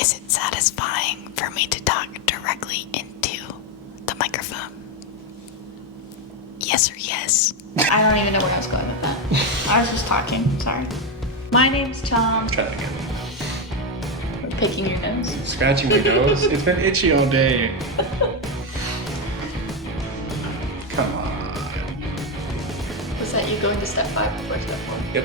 Is it satisfying for me to talk directly into the microphone? Yes or yes? I don't even know where I was going with that. I was just talking, sorry. My name's Tom. Try that again. Picking your nose. Scratching my nose? It's been itchy all day. Come on. Was that you going to step 5 before step 1? Yep.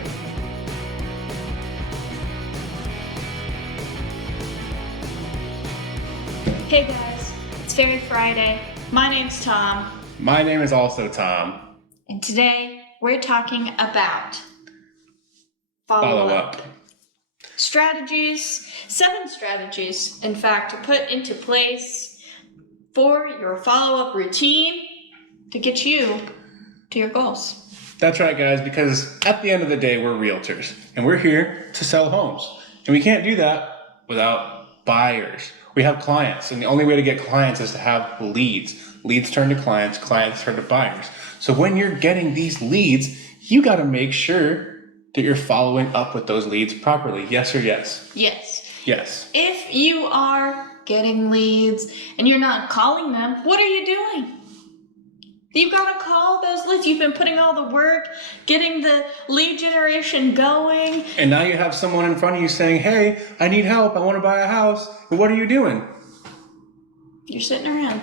Hey guys, it's FERRY Friday. My name's Tom. My name is also Tom. And today we're talking about follow-up. Strategies, 7 strategies, in fact, to put into place for your follow-up routine to get you to your goals. That's right, guys, because at the end of the day, we're realtors, and we're here to sell homes. And we can't do that without buyers. We have clients, and the only way to get clients is to have leads. Leads turn to clients, clients turn to buyers. So when you're getting these leads, you got to make sure that you're following up with those leads properly. Yes or yes? Yes. Yes. If you are getting leads and you're not calling them, what are you doing? You've got to call those leads. You've been putting all the work, getting the lead generation going. And now you have someone in front of you saying, hey, I need help. I want to buy a house. And what are you doing? You're sitting around,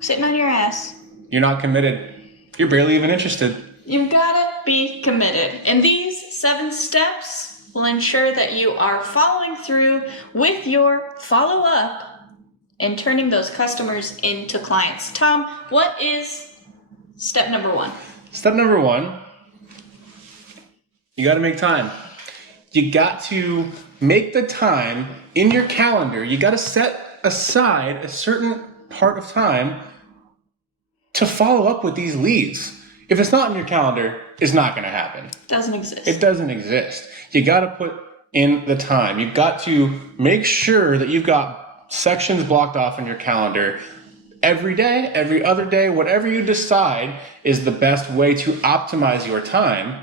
sitting on your ass. You're not committed. You're barely even interested. You've got to be committed. And these 7 steps will ensure that you are following through with your follow-up and turning those customers into clients. Tom, what is step number 1? Step number 1, you got to make time. You got to make the time in your calendar. You got to set aside a certain part of time to follow up with these leads. If it's not in your calendar, it's not going to happen. Doesn't exist. It doesn't exist. You got to put in the time. You've got to make sure that you've got sections blocked off in your calendar every day, every other day, whatever you decide is the best way to optimize your time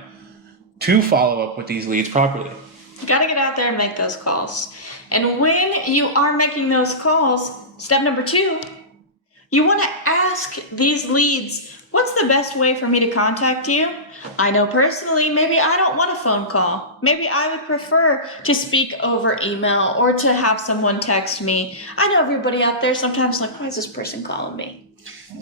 to follow up with these leads properly. You got to get out there and make those calls. And when you are making those calls, step number 2, you want to ask these leads, what's the best way for me to contact you? I know personally, maybe I don't want a phone call. Maybe I would prefer to speak over email or to have someone text me. I know everybody out there sometimes like, why is this person calling me?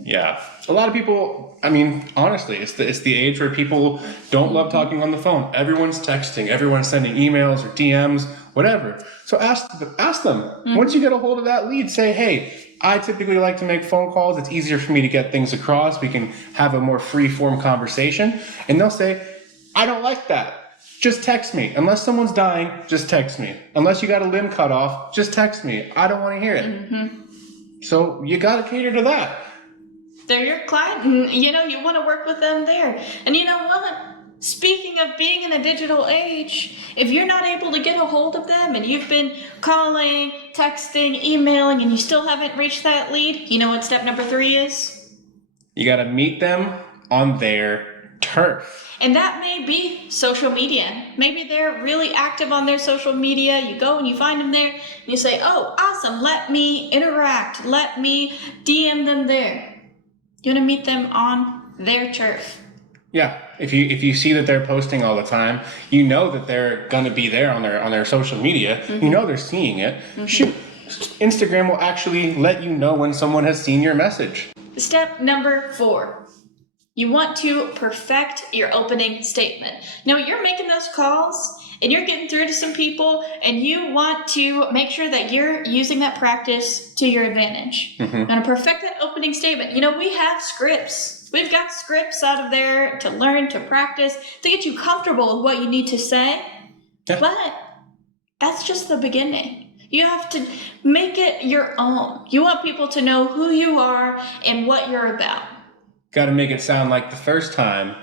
Yeah. A lot of people, I mean, honestly, it's the age where people don't love talking on the phone. Everyone's texting, everyone's sending emails or DMs, whatever. So ask them. Mm-hmm. Once you get a hold of that lead, say, hey, I typically like to make phone calls. It's easier for me to get things across. We can have a more free-form conversation. And they'll say, I don't like that. Just text me. Unless someone's dying, just text me. Unless you got a limb cut off, just text me. I don't want to hear it. Mm-hmm. So you got to cater to that. They're your client, and you want to work with them there. And you know what? Speaking of being in a digital age, if you're not able to get a hold of them and you've been calling, texting, emailing, and you still haven't reached that lead, you know what step number 3 is? You got to meet them on their turf. And that may be social media. Maybe they're really active on their social media. You go and you find them there and you say, oh, awesome, let me interact. Let me DM them there. You want to meet them on their turf. Yeah, if you see that they're posting all the time, you know that they're going to be there on their social media. Mm-hmm. You know they're seeing it. Mm-hmm. Shoot, Instagram will actually let you know when someone has seen your message. Step number 4. You want to perfect your opening statement. Now, you're making those calls and you're getting through to some people and you want to make sure that you're using that practice to your advantage. Mm-hmm. You're going to perfect that opening statement. We have scripts. We've got scripts out of there to learn, to practice, to get you comfortable with what you need to say. Yeah. But that's just the beginning. You have to make it your own. You want people to know who you are and what you're about. Got to make it sound like the first time,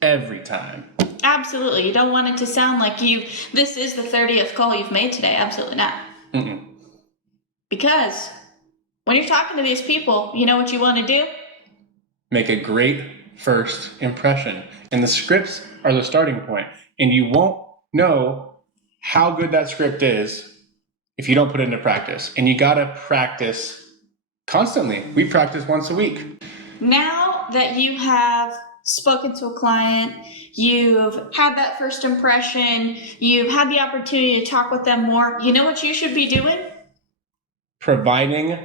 every time. Absolutely. You don't want it to sound like this is the 30th call you've made today. Absolutely not. Mm-mm. Because when you're talking to these people, you know what you want to do? Make a great first impression. And the scripts are the starting point. And you won't know how good that script is if you don't put it into practice. And you got to practice constantly. We practice once a week. Now that you have spoken to a client, you've had that first impression, you've had the opportunity to talk with them more, you know what you should be doing? Providing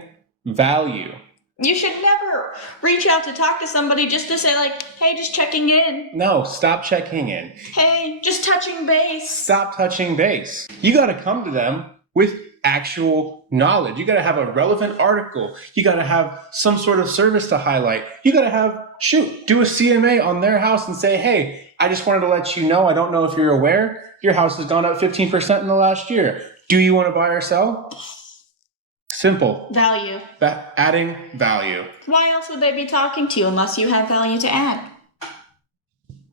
value. You should never reach out to talk to somebody just to say like, hey, just checking in. No, stop checking in. Hey, just touching base. Stop touching base. You got to come to them with actual knowledge. You got to have a relevant article. You got to have some sort of service to highlight. You got to do a CMA on their house and say, hey, I just wanted to let you know, I don't know if you're aware, your house has gone up 15% in the last year. Do you want to buy or sell? Simple. Value. Adding value. Why else would they be talking to you unless you have value to add?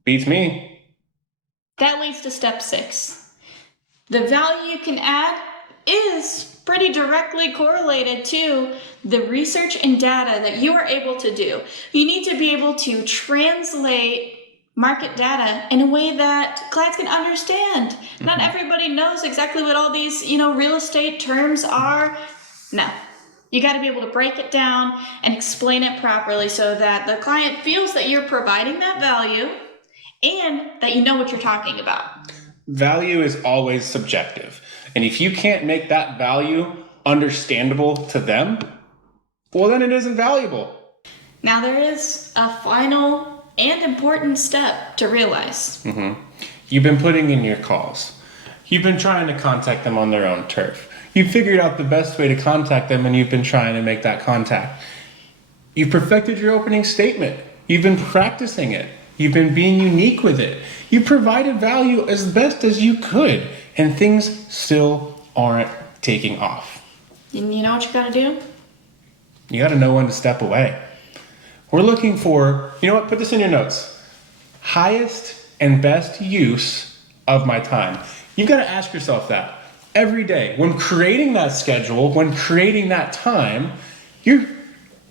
Beats me. That leads to step 6. The value you can add is pretty directly correlated to the research and data that you are able to do. You need to be able to translate market data in a way that clients can understand. Not everybody knows exactly what all these, real estate terms are. No. You got to be able to break it down and explain it properly so that the client feels that you're providing that value and that you know what you're talking about. Value is always subjective. And if you can't make that value understandable to them, well, then it isn't valuable. Now, there is a final and important step to realize. Mm-hmm. You've been putting in your calls. You've been trying to contact them on their own turf. You've figured out the best way to contact them, and you've been trying to make that contact. You've perfected your opening statement. You've been practicing it. You've been being unique with it. You provided value as best as you could, and things still aren't taking off. And you know what you gotta do? You gotta know when to step away. We're looking for, put this in your notes. Highest and best use of my time. You've gotta ask yourself that every day. When creating that schedule, when creating that time, you're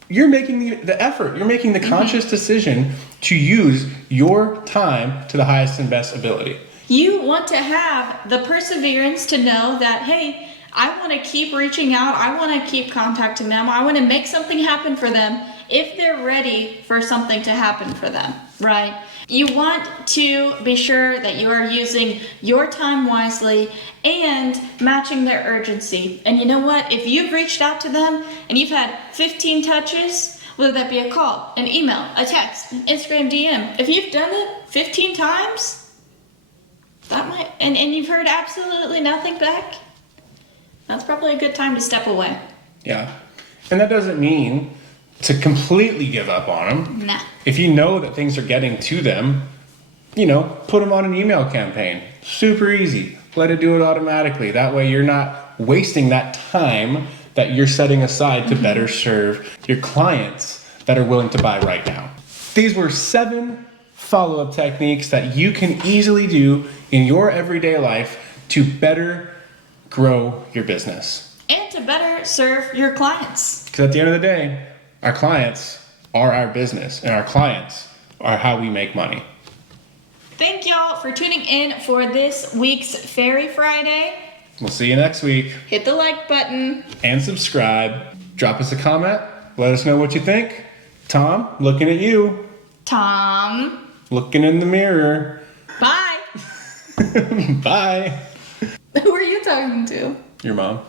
making the effort. You're making the conscious decision to use your time to the highest and best ability. You want to have the perseverance to know that, hey, I want to keep reaching out. I want to keep contacting them. I want to make something happen for them if they're ready for something to happen for them, right? You want to be sure that you are using your time wisely and matching their urgency. And you know what? If you've reached out to them and you've had 15 touches, whether that be a call, an email, a text, an Instagram DM, if you've done it 15 times, that might, and you've heard absolutely nothing back, that's probably a good time to step away. Yeah. And that doesn't mean to completely give up on them. Nah. If you know that things are getting to them, put them on an email campaign. Super easy. Let it do it automatically. That way you're not wasting that time that you're setting aside to better serve your clients that are willing to buy right now. These were 7 follow-up techniques that you can easily do in your everyday life to better grow your business. And to better serve your clients. Because at the end of the day, our clients are our business, and our clients are how we make money. Thank y'all for tuning in for this week's Fairy Friday. We'll see you next week. Hit the like button. And subscribe. Drop us a comment. Let us know what you think. Tom, looking at you. Tom. Looking in the mirror. Bye. Bye. Who are you talking to? Your mom.